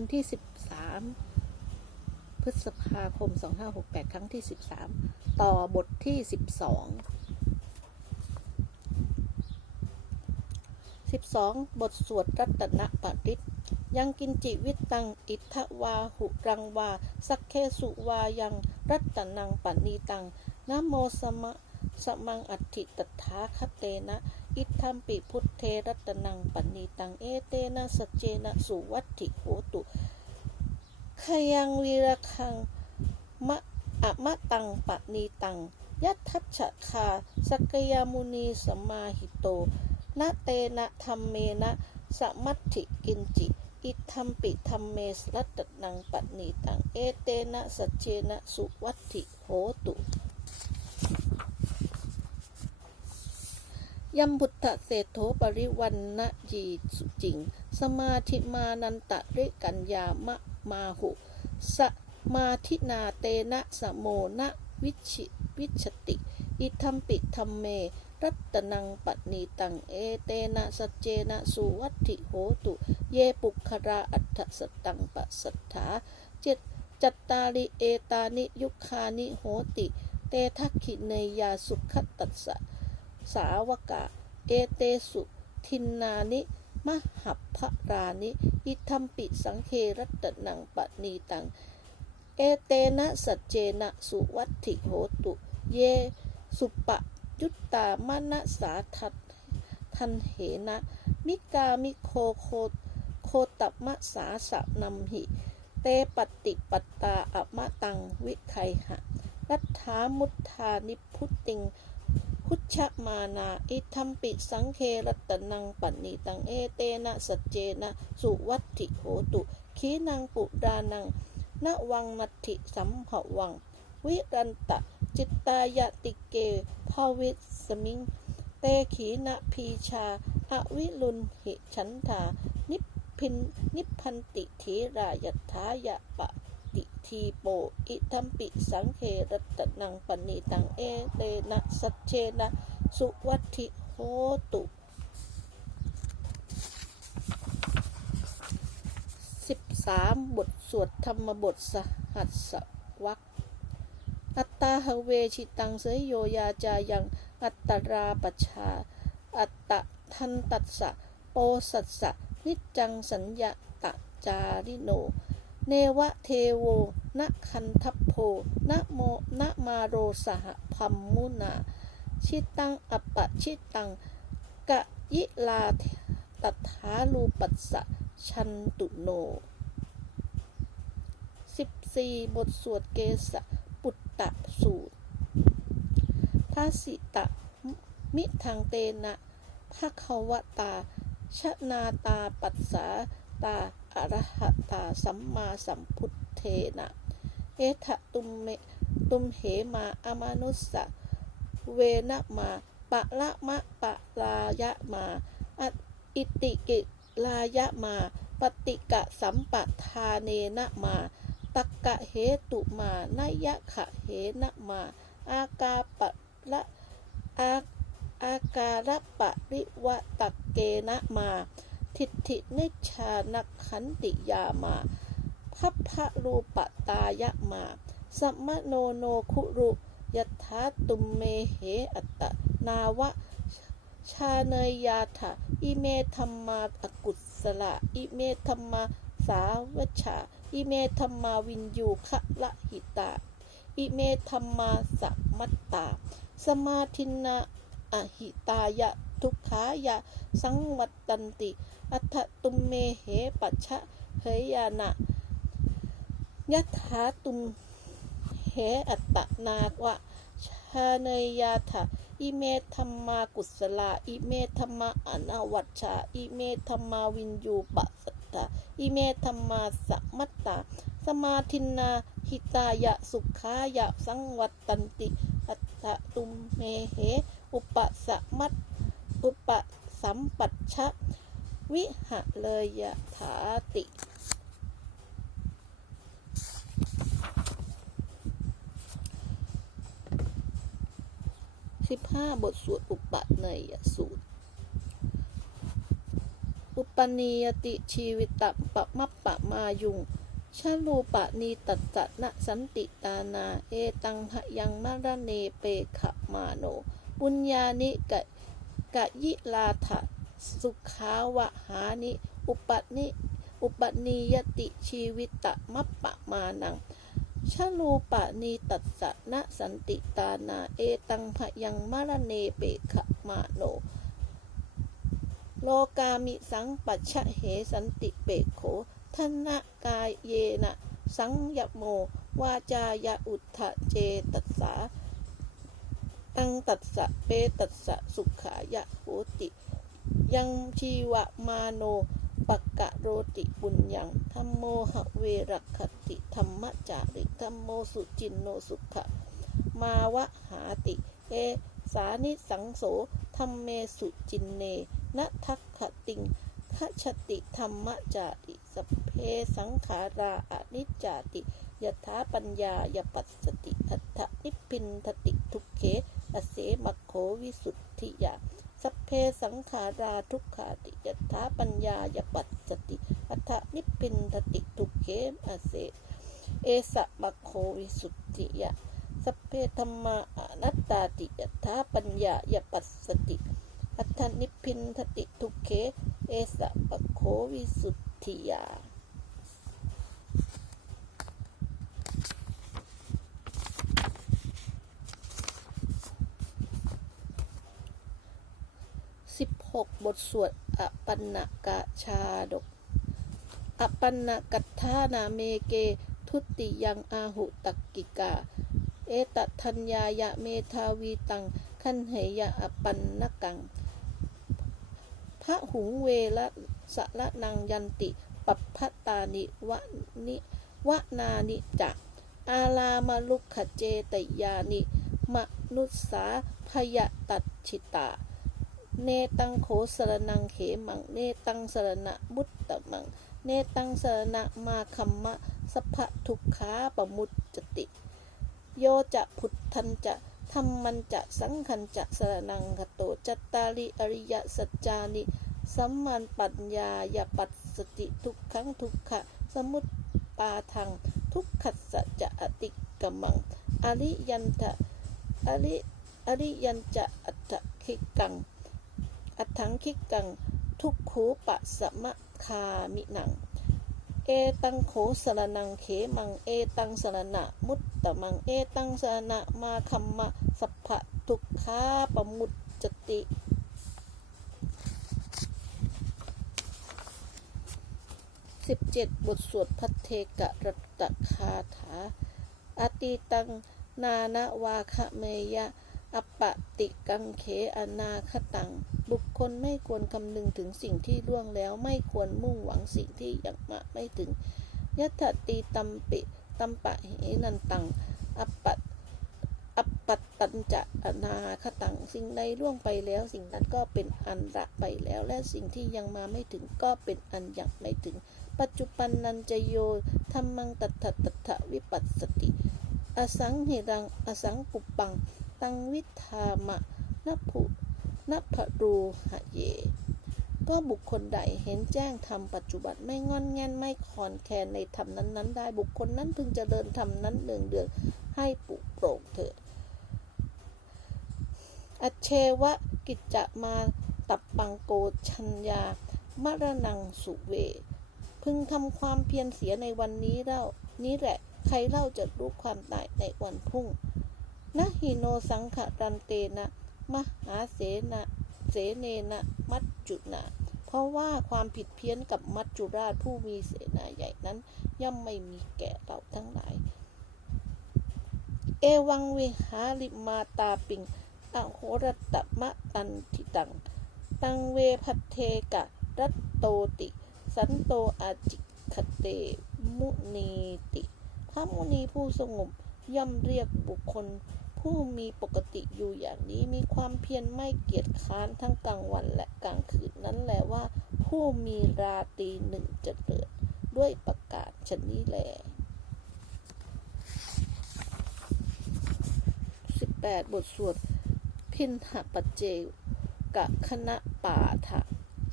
วันที่ 13 พฤษภาคม 2568 ครั้งที่ 13 ต่อบทที่ 12 12 บทสวดรัตนปริตยังกินจิวิตตัง อิทวาหุรังวา สักเคสุวายังรัตนังปณีตังนะโมสมะสมังอัติตถาคเตนะ อิทธัมปิพุทเทรัตนังปณีตังเอเตนะสเจนะสุวัตถิโหตุขยังวีระคังมะอะมะตังปะนีตัง ยัตทัชชะคาสกยามุนีสมาหิโตนะเตนะธรรมเมนะสมัตถิกินจิ อิทัมปิธรรมเมสรัตนังปะนีตัง เอเตนะสเจนะสุวัตถิโหตุ ยัมพุทธเศรษโธปริวันนะยีสุจิง สมาธิมานันตะริกัญญามะมาหุสมาธินาเตนะสโมนะวิชิวิชติ อิทัมปิธรรมเม รัตนังปณีตังเอเตนะสัจเจนะสุวัติโหตุ เยปุคราอัฏฐสตังปัสสัทธาเจตจัตตาริเอตานิยุคานิโหติ เตทักขิเนยาสุขตัสสะ สาวกะ เอเตสุ ทินนานิ มหัพพรานิอิทัมปิสังเครัตนังปณีตัง เอเตนะสัจเจนะสุวัตถิโหตุ เย สุปะยุตตามนะสาทัตทันเหนะ มิกามิโคโคโคตัมะสาสะนัมหิ เตปฏิปัตตาอะมะตังวิไคหะรัตถามุทธานิพุตติง พุชฌมานาอิทัมปิสังเครัตนังปันนิตังเอเตนะสัจเจนะสุวัตถิโหตุขีนังปุดานังนวังนัตถิสัมภวัง วิรันตะ จิตตายติเกภาวิสมิง เตขีนะพีชา อวิลุนหิฉันธานิพินนิพันติธีรายัตถายะปะ ทีโป อิทัมปิ สังเครัตนังปณีตังเอเตนะสัจเจนะ สุวัติโหตุ13บทสวดธรรมบทสหัสวักอัตตาหเวชิตังเสยโยยาจายัง อัตตราปชา อัตตะทันตัสสะโปสัสสะนิจจังสัญญาตะจาริโน เนวะเทโวนะคันทัพโพนะโมนะมาโรสหพัมมุนา ชิตังอปะชิตัง กะยิลาตัถาลูปัสสะชันตุโน 14 บทสวดเกสะปุตตะสูตรทาสิตะ มิทังเตนะภะควตา ชนาตาปัสสา ตาอรหตาสัมมาสัมพุทเทนะ เอทะตุมเมตุมเหมาอมานุสสะเวนะมาปะละมะปะลายะมาอิติกิลายะมาปฏิกะสัมปทาเนนะมาตักกะเหตุมานยะขะเหนะมา อากาปะละอาอาการะปะริวะตักเกนะมา ทิฏฐินิชชานักขันติยามาพัพพะรูปตายะมา สัมมโนโนคุรุยถาตุมเมเหอัตะนาวะ ชาเนยยาถะอิเมธรรมาอกุศลาอิเมธรรมาสาวชาอิเมธรรมาวินยูคะละหิตา อิเมธรรมาสัมมัตตา สมาธินาอหิตายะ ทุกขายะสังวัตตันติ อัฏฐตุมเมเหปัชชะเหยานะยัตถาตุมเหอัตตะนาวะชาเนยยาถะอิเมธรรมากุศลา อิเมธรรมาอนาวัชชา อิเมธรรมาวินยูปัสสัตตาอิเมธรรมาสัมมัตตา สมาธินาหิตายะสุขายะสังวัตตันติ อัตตะตุมเมเห อุปสมัต อุปสัมปัชชะวิหะเลยยะถาติ15บห้าบทสวดอุปะเนยสูตร อุปนิยติชีวิตตปะมัปปะมายุงชาลูปะนีตัสสะนะสันติตานา เอตังหะยังมะรเนเปขะมาโน ปุญญานิกะ กะยิลาถะสุขาวะหานิ อุปนิอุปนิยติชีวิตตมัปปะมานังชะลูปะนีตัสสะนะสันติตานาเอตังพยังมะรเนเปขะมาโน โลกามิสังปัชะเหสันติเปโขทนะกายเยนะ สังยโม วาจายะอุทธะเจตัสสา ตังตัสสะเปตัสสะสุขายะโหติ ยังชีวะมาโนปักกะโรติปุญญังธรรมโมหะเวรักขติธรรมจาริธรรมโมสุจินโนสุขะมาวะหาติ เอ สานิสังโสธรรมเมสุจินเนนทักขติงขชติธรรมจาติสเพสังขาราอนิจจติยถาปัญญายปัสสติอัตถนิพินทติทุกเข เสมัคโควิสุทธิยาสัพเพสังขาราทุกขาติยถาปัญญายปัสสติอัตถนิพินทติทุกเขอเส เอสะมัคโควิสุทธิยาสัพเพธรรมาอนัตตาติยถาปัญญายปัสสติอัตถนิพินทติทุกเขเอสะปะโควิสุทธิยา สิบหกบทสวดอปันนกะชาดก อปันนกัตถานาเมเก ทุติยังอาหุตักกิกา เอตทัญญายะเมทาวีตังคันเหยะอปันนกัง พระหุงเวละสะละนังยันติ ปัปพตานิวะนิวะนานิจะอาลามาลุกขเจตยานิ มนุสสาพยตัดชิตา เนตังโขสรนังเขมัง เนตังสรณะมุตตะมัง เนตังสรณะมาคัมมะสัพพทุกขาปมุจจติ โยจะพุทธันจะธรรมันจะสังคันจะสรนังคโตจัตตาริอริยสัจจานิสัมมันปัญญายาปัสสติทุกขังทุกขะ สมุตปาทัง ทุกขัสสะจะอติกมัง อริยันทะอริอริยันจะอัตถคิกัง อัตถังคิกังทุกขูปะสมะคามิหนัง เอตังโขสรนังเขมัง เอตังสรณะมุตตะมัง เอตังสรณะมาคัมมะสัพพะทุกขาปมุจจติสิบเจ็ดบทสวดพัทเทกะรัตตคาถาอติตังนานาวาคะเมยะ อปปติกังเขอนาคตัง บุคคลไม่ควรคำนึงถึงสิ่งที่ล่วงแล้วไม่ควรมุ่งหวังสิ่งที่ยังมาไม่ถึงยัตตีตัมปิตัมปะเหนันตังอปปัตอปปัตตันจะอนาคตังสิ่งใดล่วงไปแล้ว สิ่งนั้นก็เป็นอันละไปแล้ว และสิ่งที่ยังมาไม่ถึงก็เป็นอันยังไม่ถึง ปัจจุบันนันจโยธรรมังตัทธะตัทธะวิปัสสติ อสังเหรังอสังปุปปัง ตังวิธามะนภุ นภรูหะเย ก็บุคคลใดเห็นแจ้งธรรมปัจจุบันไม่งอนแงนไม่คอนแคลนในธรรมนั้นๆ ได้บุคคลนั้นพึงจเจริญธรรมนั้นเนืองเดืองให้ปุโปร่งเถิดอเชวะกิจจะมาตับปังโกชัญญามรณังสุเว พึงทำความเพียรเสียในวันนี้เล่านี้แหละใครเล่าจะรู้ความตายในวันพรุ่งนะหิโนสังขรันเตนะ มหาเสนะเสเนนะมัจจุนาเพราะว่าความผิดเพี้ยนกับมัจจุราชผู้มีเสนาใหญ่นั้น ย่อมไม่มีแก่เราทั้งหลาย เอวังวิหาริมาตาปิงอโหรตมะตันทิตัง ตังเวพัเทกะรัตโตติ สันโตอาจิคเตมุนีติพระมุนีผู้สงบย่อมเรียกบุคคล ผู้มีปกติอยู่อย่างนี้มีความเพียรไม่เกียจค้านทั้งกลางวันและกลางคืนนั้นแหละว่า ผู้มีราตรีหนึ่งจะเจริญด้วยประกาศชนนี้แลสิบแปดบทสวดพินหปัจเจกะคณะป่าทะ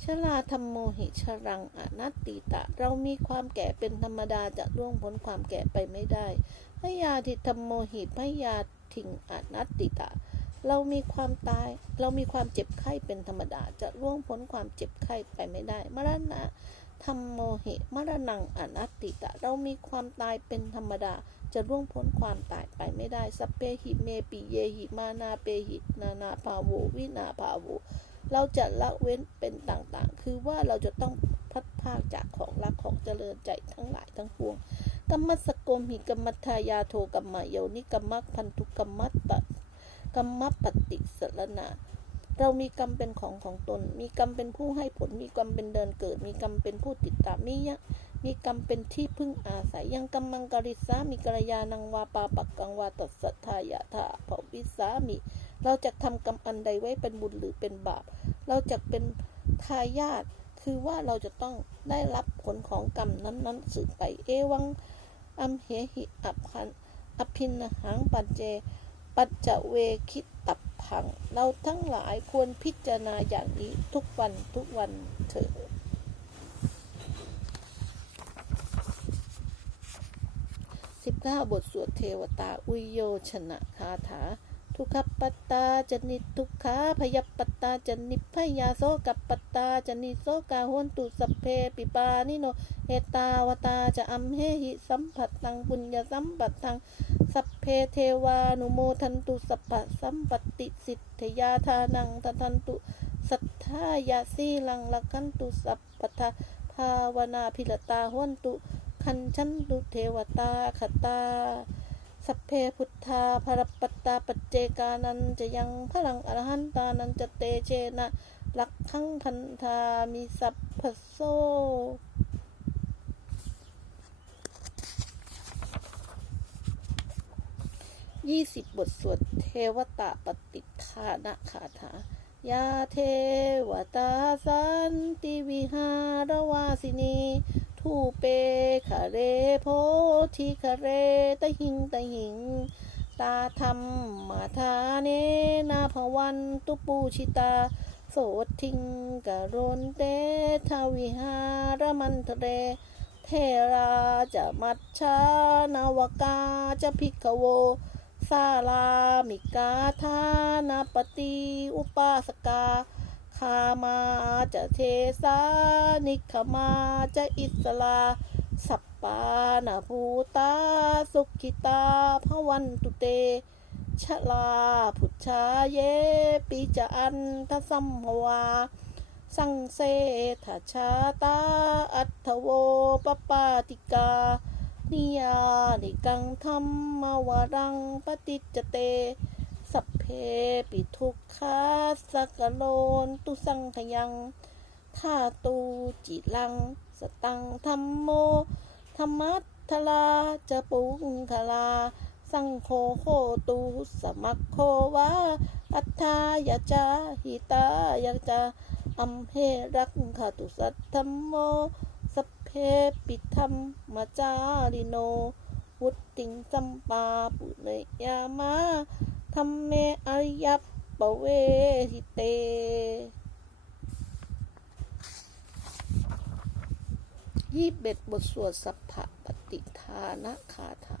ชราธรรมโมหิชรังอนัตติตะ เรามีความแก่เป็นธรรมดาจะล่วงพ้นความแก่ไปไม่ได้พยาธิธรรมโมหิพยา ถิงอนัตติตะเรามีความตาย เรามีความเจ็บไข้เป็นธรรมดา จะล่วงพ้นความเจ็บไข้ไปไม่ได้ มรณะธรรมโมหิมรณังอนัตติตะ เรามีความตายเป็นธรรมดา จะล่วงพ้นความตายไปไม่ได้ สัพเพหิเมปิเยหิมานาเปหินานาภาโววินาภาโว เราจะละเว้นเป็นต่างๆ คือว่าเราจะต้องพัดพากจากของรักของเจริญใจทั้งหลายทั้งปวงกัมมัสสโกมหิกัมมัทายาโทกัมมะโยนิกัมมัคพันธุกัมมัตตะกัมมัปปติสรณะเรามีกรรมเป็นของของตน มีกรรมเป็นผู้ให้ผล มีกรรมเป็นเดินเกิด มีกรรมเป็นผู้ติดตามมียะมีกรรมเป็นที่พึ่งอาศัย ยังกรรมังกริสามีกัลยาณังวาปาปักกังวาตัสสัทายะธาภวิสามิ เราจะทำกรรมอันใดไว้เป็นบุญหรือเป็นบาป เราจะเป็นทายาทคือว่าเราจะต้องได้รับผลของกรรมนั้นๆสืบไป เอวัง อัมเหหิอัพพันอภินหังปัจเจ ปัจจเวคิตตับพัง เราทั้งหลายควรพิจารณาอย่างนี้ทุกวันทุกวันเถิดสิบเก้าบทสวดเทวตา อุยโยชนะคาถา ทุกขปัตตาจนิทุกขาพยปัตตาจนิพยาโสกับปัตตาจนิโสกาหนตุสเพปิปานิโนเอตาวตาจะอัมเหหิสัมผัสตังปุญญาสัมปัตตังสัพเพเทวานุโมทันตุสัพพะสัมปติสิทธยาทานังททันตุสัทธายาสีลังละกันตุสัพพทาภาวนาพิรตาหนตุคันชันตุเทวตาขตา สัพเพพุทธาภรปัตตาปัจเจกานันจะยังพลังอรหันตานันจะเตเชนะลักขังพันธามิสัพพโซยี่สิบบทสวดเทวตาปฏิทานะคาถายาเทวตาสันติวิหารวาสินี ทูเปคะเรโพธิคะเรตะหิงตะหิง ตาธรรมมาทาเนนาภวันตุปูชิตา โสทิงกะโรนเตทาวิหารมันทะเรเทราจะมัชชานาวกาจะพิกโวสาลามิกาธานาปฏิอุปาสกา คามาจะเทสานิคมาจะอิสลา สัปปานาภูตา สุขิตาพวันตุเต ชลาพุทธาเย ปิจอันทสัมวา สังเสทชาตา อัตโวปปาติกา นิยานิกังธรรมวรังปฏิจเต สัพเพปิทุกขาสกโลนตุสังขยังธาตูจิลัง สตังธรรมโมธรรมัททลาจะปุงคลา สังโฆโคตูสมัคโควาอัฏฐายาจาหิตายาจาอัมเพรักขตุสัตธรรมโมสพเพปิธรรมมาจาริโน วุตติงสัมปาปุเนยามา ธรรมเมอริยปปเวหิเต ยี่เบ็ดบทสวดสัพพะปฏิทานะคาถา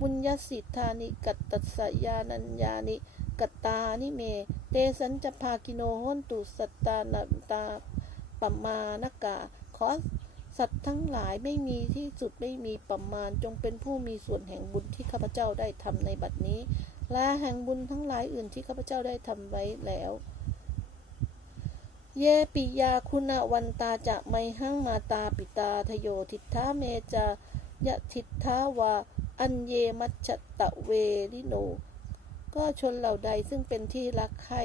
บุญญาสิทธานิกัตตสยานัญญานิกตานิเม เตสัญจภากิโนโหนตุสัตตานันตาปมานกา ขอสัตว์ทั้งหลายไม่มีที่สุดไม่มีประมาณจงเป็นผู้มีส่วนแห่งบุญที่ข้าพเจ้าได้ทำในบัดนี้ ละแห่งบุญทั้งหลายอื่นที่ข้าพเจ้าได้ทำไว้แล้ว เยปิยาคุณวันตาจะไมหังมาตาปิตาทโยทิทาเมจายะทิทาวาอันเยมัจจตะเวริโน ก็ชนเหล่าใดซึ่งเป็นที่รักใคร่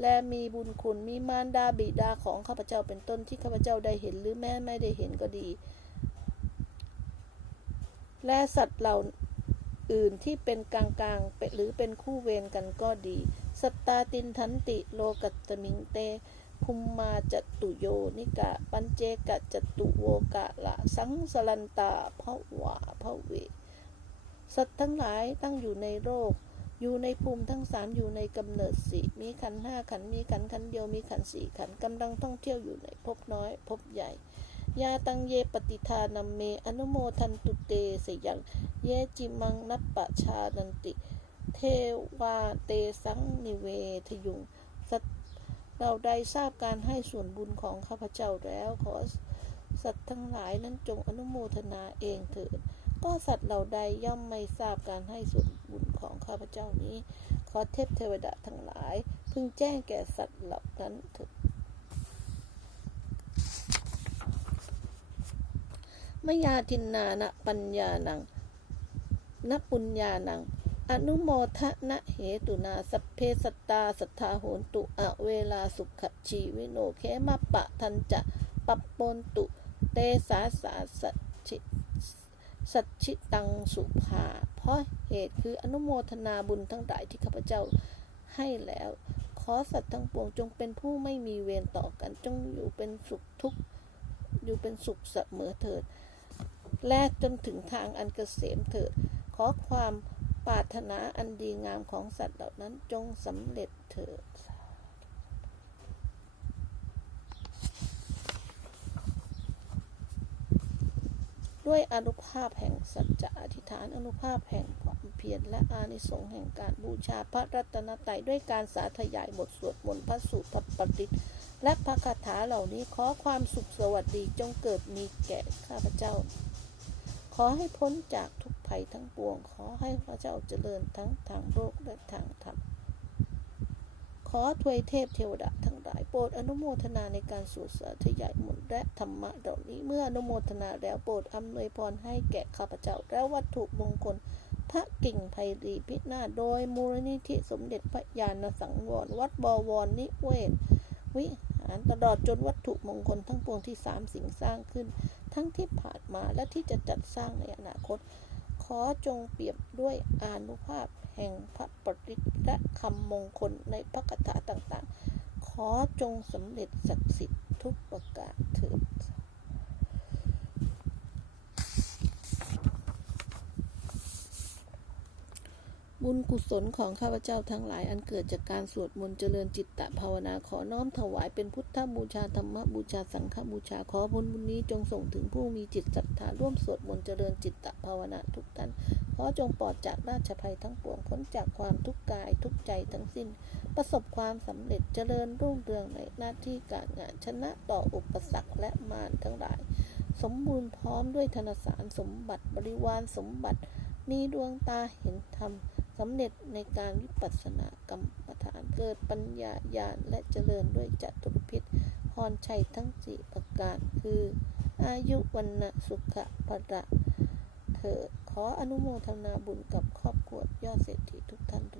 และมีบุญคุณมีมารดาบิดาของข้าพเจ้าเป็นต้นที่ข้าพเจ้าได้เห็นหรือแม้ไม่ได้เห็นก็ดี และสัตว์เหล่า อื่นที่เป็นกลางๆหรือเป็นคู่เวรกันก็ดี สตาตินทันติโลกัตมิงเตภูมมาจตุโยนิกะ ปัญเจกะจตุโวกะละ สังสลันตาภวาภเว สัตว์ทั้งหลายตั้งอยู่ในโลกอยู่ในภูมิทั้งสามอยู่ในกำเนิดสี่มีขันห้าขันมีขันขันเดียวมีขันสี่ขันกำลังท่องเที่ยวอยู่ในภพน้อยภพใหญ่ ยาตังเยปฏิทานัมเม อนุโมทันตุเตสยัง เยจิมังนัปปะชานันติ เทวาเตสังนิเวทยุงสัตว์เราได้ทราบการให้ส่วนบุญของข้าพเจ้าแล้ว ขอสัตว์ทั้งหลายนั้นจงอนุโมทนาเองเถิด ก็สัตว์เหล่าใดย่อมไม่ทราบการให้ส่วนบุญของข้าพเจ้านี้ ขอเทพเทวดาทั้งหลาย พึงแจ้งแก่สัตว์เหล่านั้นเถิด มยาทินนานะปัญญานังนปุญญานัง อนุโมทนะเหตุนาสเพสตาสัทธาโหนตุอเวลาสุขชีวิโนเคมะปะทันจะปัปปนตุเตสาสาสัจฉิสัจฉิตังสุภา เพราะเหตุคืออนุโมทนาบุญทั้งหลายที่ข้าพเจ้าให้แล้ว ขอสัตว์ทั้งปวงจงเป็นผู้ไม่มีเวรต่อกัน จงอยู่เป็นสุขทุกอยู่เป็นสุขเสมอเถิด และจนถึงทางอันเกษมเถิด ขอความปรารถนาอันดีงามของสัตว์เหล่านั้นจงสำเร็จเถิดด้วยอนุภาพแห่งสัจจะอธิษฐานอนุภาพแห่งความเพียรและอานิสงส์แห่งการบูชาพระรัตนตรัยด้วยการสาธยายบทสวดมนต์พระสูตรพระปฏิษฐ์และพระคาถาเหล่านี้ขอความสุขสวัสดีจงเกิดมีแก่ข้าพเจ้า ขอให้พ้นจากทุกภัยทั้งปวง ขอให้พระเจ้าเจริญทั้งทางโลกและทางธรรม ขอทวยเทพเทวดาทั้งหลายโปรดอนุโมทนาในการสวดสาธยายมนต์และธรรมะเหล่านี้เมื่ออนุโมทนาแล้วโปรดอำนวยพรให้แก่ข้าพเจ้าและวัตถุมงคลพระกิ่งไพรีพินาโดยมูลนิธิสมเด็จพระญาณสังวร วัดบวรนิเวศวิหารตลอดจนวัตถุมงคลทั้งปวงที่สามสิ่งสร้างขึ้น ทั้งที่ผ่านมาและที่จะจัดสร้างในอนาคต ขอจงเปรียบด้วยอานุภาพแห่งพระปริตและคำมงคลในพระคาถาต่างๆ ขอจงสำเร็จศักดิ์สิทธิ์ทุกประการเถิด บุญกุศลของข้าพเจ้าทั้งหลายอันเกิดจากการสวดมนต์เจริญจิตตภาวนาขอน้อมถวายเป็นพุทธบูชาธรรมบูชาสังฆบูชาขอบุญบุญนี้จงส่งถึงผู้มีจิตศรัทธาร่วมสวดมนต์เจริญจิตตภาวนาทุกท่านขอจงปลอดจากราชภัยทั้งปวงพ้นจากความทุกข์กายทุกใจทั้งสิ้น ประสบความสำเร็จเจริญรุ่งเรืองในหน้าที่การงานชนะต่ออุปสรรคและมารทั้งหลาย สมบูรณ์พร้อมด้วยธนสารสมบัติบริวารสมบัติ มีดวงตาเห็นธรรม สำเร็จในการวิปัสสนากรรมฐานเกิดปัญญาญาณและเจริญด้วยจตุรพิษพรชัยทั้งสี่ประการ คือ อายุวันนะสุขะพระเธอขออนุโมทนาบุญกับครอบครัวยอดเศรษฐีทุกท่านทุก